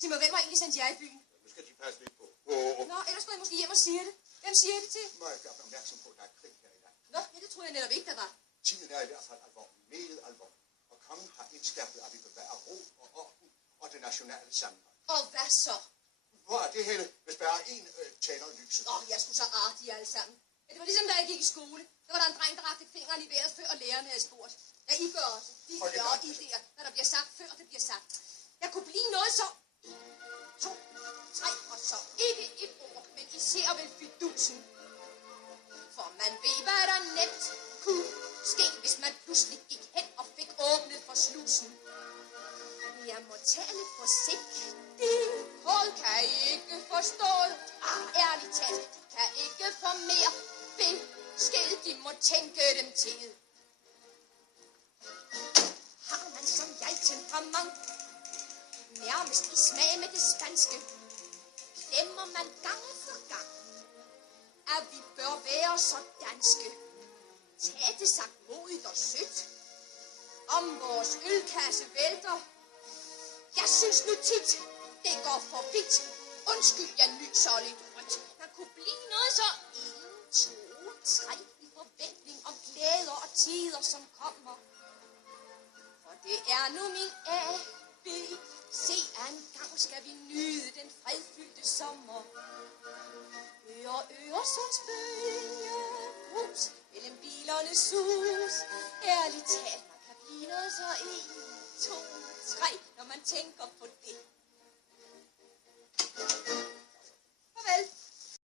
Sig mig, hvem har egentlig sendt jer i byen? Nu skal de passe lidt på. Nå, ellers går jeg måske hjem og siger det. Hvem siger jeg det til? Må jeg gøre opmærksom på, at der er krig her i landet. Nå, ja, det tror jeg netop ikke, der var. Tiden er i hvert fald alvorlig, meget alvorlig. Og kongen har indskærpet, at vi bevarer ro og orden og det nationale sammenhold. Og hvad så? Hvor er det, Helle, hvis bare en tænder lyset? Jeg skulle så artige alle sammen. Ja, det var ligesom, da jeg gik i skole. Der var der en dreng, der rakte fingeren i vejret, før lærerne havde spurgt. Ja, I gør også. De gør I der, når der bliver sagt, før det bliver sagt. Jeg kunne blive noget så... 1, 2, 3, og så ikke et ord, men I ser vel fidusen. For man ved, hvad der nemt kunne ske, hvis man pludselig gik hen og fik åbnet for slusen. Jeg må tale forsigtigt. Folk kan ikke forstå det. Ærligt talt, de kan ikke få mere besked. De må tænke dem til. Har man som jeg temperament, nærmest i smag med det spanske, glemmer man gang for gang, at vi bør være så danske. Tag det sagt modigt og sødt. Om vores ølkasse vælter, jeg synes nu tit, det går for vidt. Undskyld, jeg nyser lidt rødt. Man kunne blive noget så 1, 2, 3 i forventning om glæder og tider, som kommer. For det er nu min A, B, C. En gang skal vi nyde den fredfyldte sommer. Høre Øresundsbølge brus mellem bilernes sus. Ærligt talt, man kan blive noget så 1, 2, 3, når man tænker på det.